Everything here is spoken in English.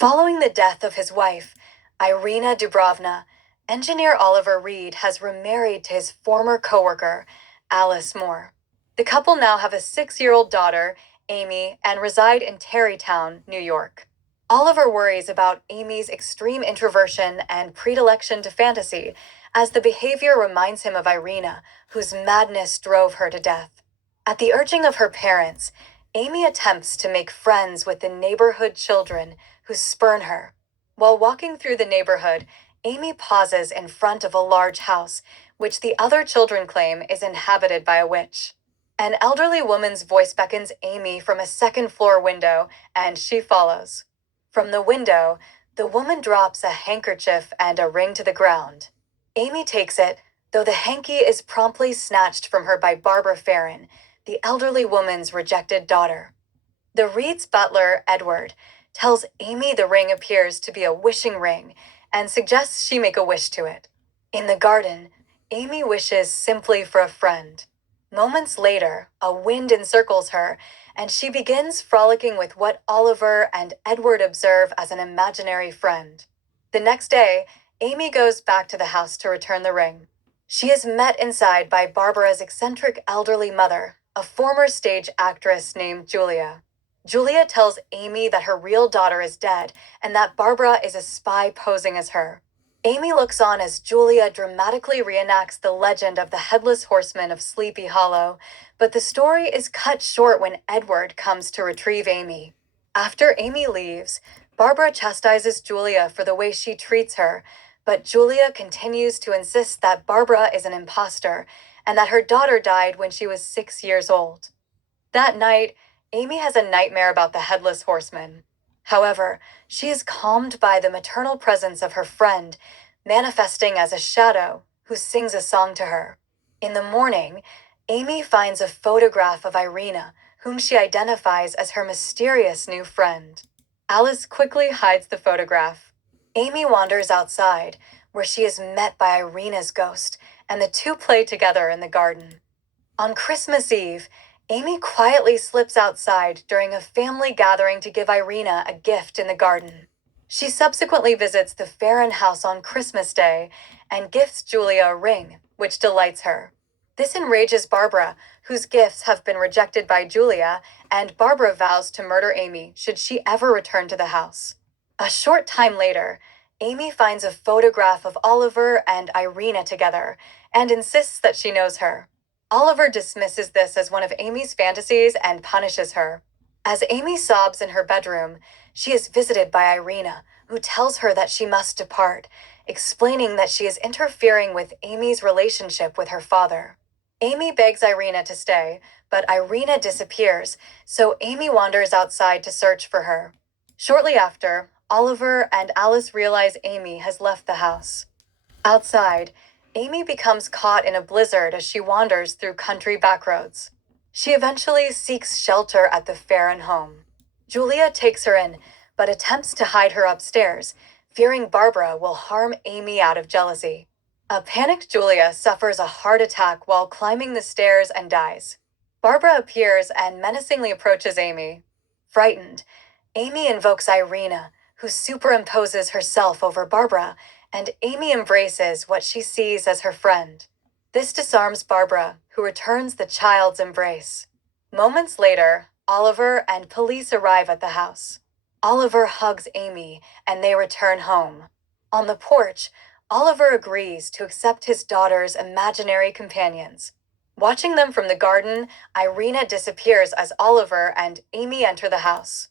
Following the death of his wife, Irina Dubrovna, engineer Oliver Reed has remarried to his former coworker, Alice Moore. The couple now have a 6-year-old daughter, Amy, and reside in Tarrytown, New York. Oliver worries about Amy's extreme introversion and predilection to fantasy, as the behavior reminds him of Irina, whose madness drove her to death. At the urging of her parents, Amy attempts to make friends with the neighborhood children who spurn her. While walking through the neighborhood, Amy pauses in front of a large house, which the other children claim is inhabited by a witch. An elderly woman's voice beckons Amy from a second-floor window, and she follows. From the window, the woman drops a handkerchief and a ring to the ground. Amy takes it, though the hanky is promptly snatched from her by Barbara Farron, the elderly woman's rejected daughter. The Reed's butler, Edward, tells Amy the ring appears to be a wishing ring and suggests she make a wish to it. In the garden, Amy wishes simply for a friend. Moments later, a wind encircles her, and she begins frolicking with what Oliver and Edward observe as an imaginary friend. The next day, Amy goes back to the house to return the ring. She is met inside by Barbara's eccentric elderly mother, a former stage actress named Julia. Julia tells Amy that her real daughter is dead and that Barbara is a spy posing as her. Amy looks on as Julia dramatically reenacts the legend of the Headless Horseman of Sleepy Hollow, but the story is cut short when Edward comes to retrieve Amy. After Amy leaves, Barbara chastises Julia for the way she treats her, but Julia continues to insist that Barbara is an imposter and that her daughter died when she was 6 years old. That night, Amy has a nightmare about the Headless Horseman. However, she is calmed by the maternal presence of her friend, manifesting as a shadow who sings a song to her. In the morning, Amy finds a photograph of Irina, whom she identifies as her mysterious new friend. Alice quickly hides the photograph. Amy wanders outside, where she is met by Irina's ghost, and the two play together in the garden. On Christmas Eve, Amy quietly slips outside during a family gathering to give Irina a gift in the garden. She subsequently visits the Farron house on Christmas Day and gifts Julia a ring, which delights her. This enrages Barbara, whose gifts have been rejected by Julia, and Barbara vows to murder Amy should she ever return to the house. A short time later, Amy finds a photograph of Oliver and Irina together and insists that she knows her. Oliver dismisses this as one of Amy's fantasies and punishes her. As Amy sobs in her bedroom, she is visited by Irina, who tells her that she must depart, explaining that she is interfering with Amy's relationship with her father. Amy begs Irina to stay, but Irina disappears, so Amy wanders outside to search for her. Shortly after, Oliver and Alice realize Amy has left the house. Outside, Amy becomes caught in a blizzard as she wanders through country backroads. She eventually seeks shelter at the Farron home. Julia takes her in, but attempts to hide her upstairs, fearing Barbara will harm Amy out of jealousy. A panicked Julia suffers a heart attack while climbing the stairs and dies. Barbara appears and menacingly approaches Amy. Frightened, Amy invokes Irina, who superimposes herself over Barbara, and Amy embraces what she sees as her friend. This disarms Barbara, who returns the child's embrace. Moments later, Oliver and police arrive at the house. Oliver hugs Amy, and they return home. On the porch, Oliver agrees to accept his daughter's imaginary companions. Watching them from the garden, Irina disappears as Oliver and Amy enter the house.